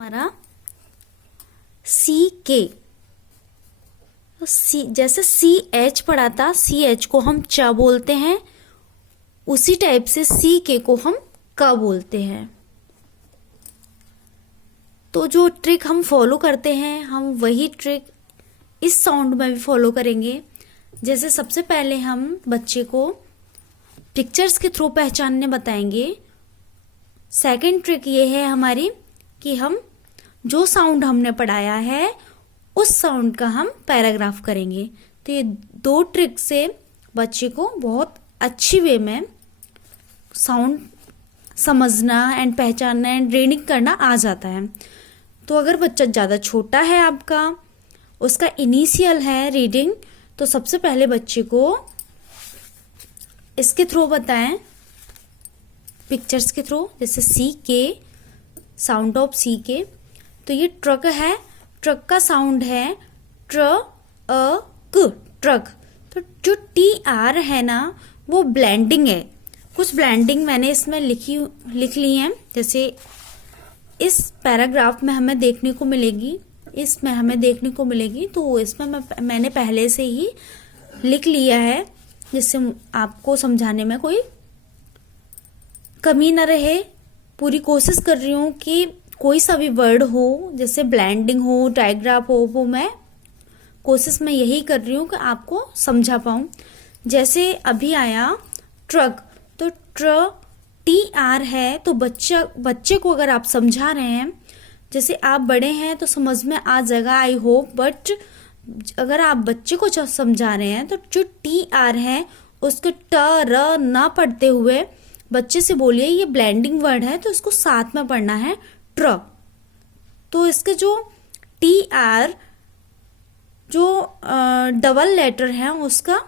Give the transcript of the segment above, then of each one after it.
हमारा सी के सी जैसे सी एच पढ़ा था, सी एच को हम च बोलते हैं, उसी टाइप से सी के को हम क बोलते हैं। तो जो ट्रिक हम फॉलो करते हैं, हम वही ट्रिक इस साउंड में भी फॉलो करेंगे। जैसे सबसे पहले हम बच्चे को पिक्चर्स के थ्रू पहचानने बताएंगे। सेकंड ट्रिक ये है हमारी कि हम जो साउंड हमने पढ़ाया है उस साउंड का हम पैराग्राफ करेंगे। तो ये दो ट्रिक से बच्चे को बहुत अच्छी वे में साउंड समझना एंड पहचानना एंड रीडिंग करना आ जाता है। तो अगर बच्चा ज़्यादा छोटा है आपका, उसका इनिशियल है रीडिंग, तो सबसे पहले बच्चे को इसके थ्रू बताएं, पिक्चर्स के थ्रू। जैसे सी के, साउंड ऑफ सी के, तो ये ट्रक है, ट्रक का साउंड है ट्र अ क, ट्रक। तो जो टी आर है ना, वो ब्लेंडिंग है। कुछ ब्लेंडिंग मैंने इसमें लिख ली है। जैसे इस पैराग्राफ में हमें देखने को मिलेगी, तो इसमें मैंने पहले से ही लिख लिया है, जिससे आपको समझाने में कोई कमी ना रहे। पूरी कोशिश कर रही हूँ कि कोई सा भी वर्ड हो, जैसे ब्लेंडिंग हो, डायग्राफ हो, वो मैं कोशिश में यही कर रही हूँ कि आपको समझा पाऊँ। जैसे अभी आया ट्रक, तो ट्र टी आर है, तो बच्चे को अगर आप समझा रहे हैं, जैसे आप बड़े हैं तो समझ में आ जाएगा आई होप, बट अगर आप बच्चे को समझा रहे हैं तो जो टी आर है उसको ट र ना पढ़ते हुए बच्चे से बोलिए ये ब्लेंडिंग वर्ड है, तो इसको साथ में पढ़ना है ट्र। तो इसके जो टी आर जो डबल लेटर है उसका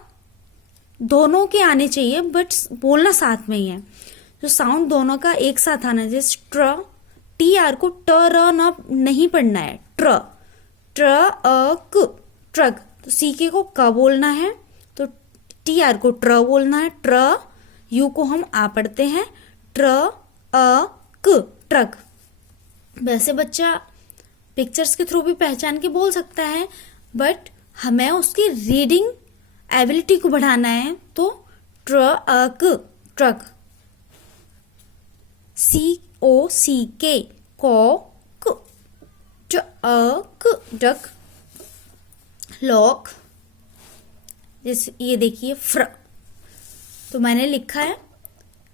दोनों के आने चाहिए, बट बोलना साथ में ही है। जो साउंड दोनों का एक साथ आना, जैसे ट्र, टी आर को ट र ना नहीं पढ़ना है, ट्र अ क, ट्रक। तो सी के को क बोलना है, तो टी आर को ट्र बोलना है, ट्र। यू को हम आ पढ़ते हैं, ट्र अ क, ट्रक। वैसे बच्चा पिक्चर्स के थ्रू भी पहचान के बोल सकता है, बट हमें उसकी रीडिंग एबिलिटी को बढ़ाना है, तो ट्र अ क, ट्रक। सी ओ सी के, को क, ट अ क, डक। लॉक, जैसे ये देखिए फ्र, तो मैंने लिखा है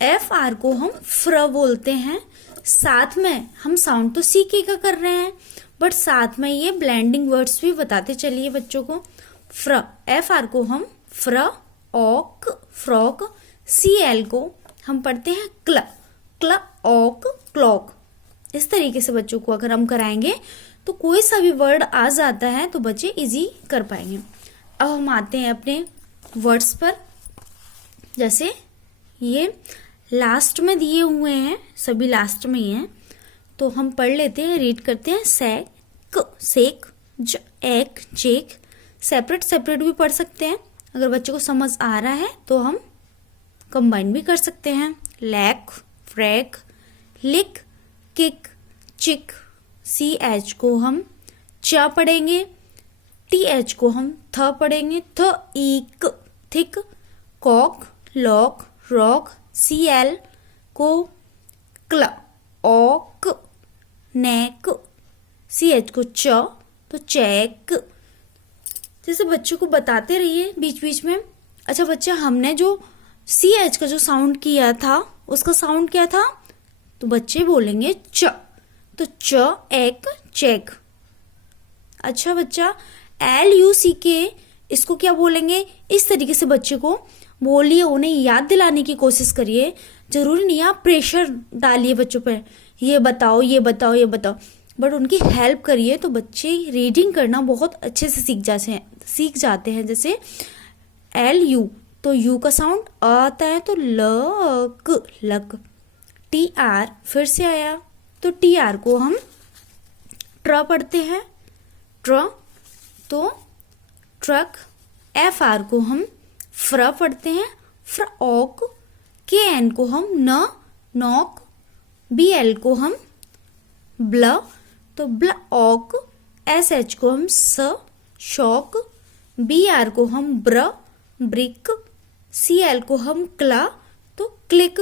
एफ आर को हम फ्र बोलते हैं। साथ में हम साउंड तो सी के का कर रहे हैं, बट साथ में ये ब्लेंडिंग वर्ड्स भी बताते चलिए बच्चों को। फ्र, एफ आर को हम फ्र, ऑक, फ्रॉक। सी एल को हम पढ़ते हैं क्ल, क्ल ऑक, क्लॉक। इस तरीके से बच्चों को अगर हम कराएंगे तो कोई सा भी वर्ड आ जाता है तो बच्चे इजी कर पाएंगे। अब हम आते हैं अपने वर्ड्स पर। जैसे ये लास्ट में दिए हुए हैं, सभी लास्ट में ही हैं, तो हम पढ़ लेते हैं, रीड करते हैं। सेक, सेक, एक, चेक। सेपरेट भी पढ़ सकते हैं, अगर बच्चे को समझ आ रहा है तो हम कंबाइन भी कर सकते हैं। लैक, फ्रैक, लिक, किक, चिक। सी एच को हम च पढ़ेंगे, टी एच को हम थ पढ़ेंगे, थ ईक, thick. Cock, lock, rock. C L को क्ल, ऑक, नेक। सी एच को च, तो चेक। जैसे बच्चों को बताते रहिए बीच बीच में। अच्छा बच्चा, हमने जो सी एच का जो साउंड किया था उसका साउंड क्या था, तो बच्चे बोलेंगे च, तो च एक, चेक। अच्छा बच्चा, एल यू सी के, इसको क्या बोलेंगे, इस तरीके से बच्चे को बोलिए, उन्हें याद दिलाने की कोशिश करिए। जरूरी नहीं आप प्रेशर डालिए बच्चों पे, ये बताओ ये बताओ ये बताओ, बट उनकी हेल्प करिए, तो बच्चे रीडिंग करना बहुत अच्छे से सीख जाते हैं। जैसे एल यू, तो यू का साउंड आता है, तो लक, लक। टी आर फिर से आया, तो टी आर को हम ट्र पढ़ते हैं, ट्र, तो ट्रक। एफ आर को हम फ्र पढ़ते हैं, फ्रॉक। के एन को हम न, नॉक। बी एल को हम ब्ल, तो ब्लॉक, एस एच को हम स, शॉक, बी आर को हम ब्र, ब्रिक, सी एल को हम क्ला, तो क्लिक,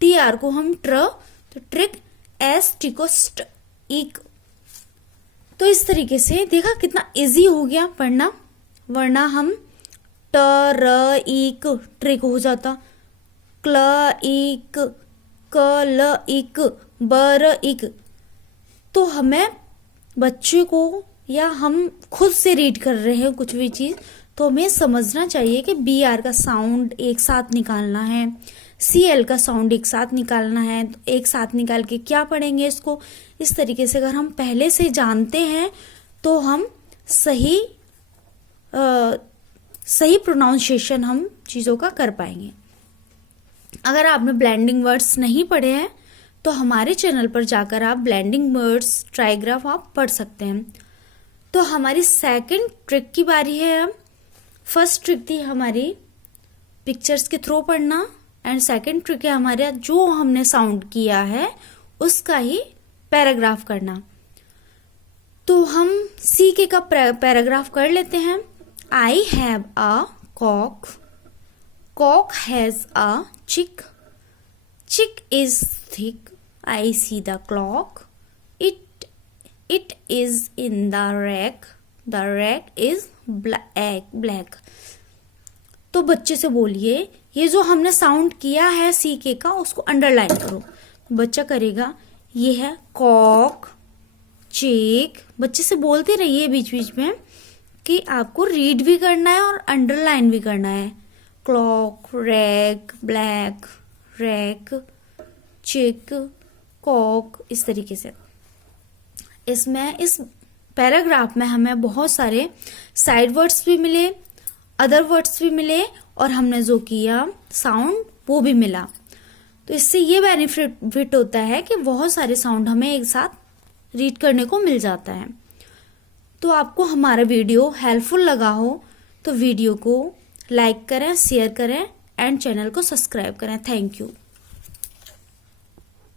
टी आर को हम ट्र, तो ट्रिक, एस टी को स्ट, इक। तो इस तरीके से देखा कितना इजी हो गया पढ़ना, वरना हम ट र इक ट्रिक हो जाता, क्ल इक, क ल इक, बर इक। तो हमें बच्चे को या हम खुद से रीड कर रहे हैं कुछ भी चीज़, तो हमें समझना चाहिए कि बी आर का साउंड एक साथ निकालना है, सी एल का साउंड एक साथ निकालना है। तो एक साथ निकाल के क्या पढ़ेंगे इसको, इस तरीके से अगर हम पहले से जानते हैं तो हम सही प्रोनाउंसिएशन हम चीज़ों का कर पाएंगे। अगर आपने ब्लेंडिंग वर्ड्स नहीं पढ़े हैं तो हमारे चैनल पर जाकर आप ब्लेंडिंग वर्ड्स ट्राइग्राफ आप पढ़ सकते हैं। तो हमारी सेकंड ट्रिक की बारी है। अब फर्स्ट ट्रिक थी हमारी पिक्चर्स के थ्रू पढ़ना, एंड सेकंड ट्रिक है हमारे जो हमने साउंड किया है उसका ही पैराग्राफ करना। तो हम सी के का पैराग्राफ कर लेते हैं। I have a cock, cock has a chick, chick is thick, I see the clock, it is in the rack is black। तो बच्चे से बोलिए ये जो हमने साउंड किया है सी के का उसको अंडरलाइन करो। बच्चा करेगा, ये है कॉक, चिक। बच्चे से बोलते रहिए बीच बीच में कि आपको रीड भी करना है और अंडरलाइन भी करना है। क्लॉक, रैक, ब्लैक, रैक, चिक, कॉक, इस तरीके से। इसमें इस पैराग्राफ में हमें बहुत सारे साइड वर्ड्स भी मिले, अदर वर्ड्स भी मिले, और हमने जो किया साउंड वो भी मिला। तो इससे ये बेनिफिट होता है कि बहुत सारे साउंड हमें एक साथ रीड करने को मिल जाता है। तो आपको हमारा वीडियो हेल्पफुल लगा हो तो वीडियो को लाइक करें, शेयर करें एंड चैनल को सब्सक्राइब करें। Thank you.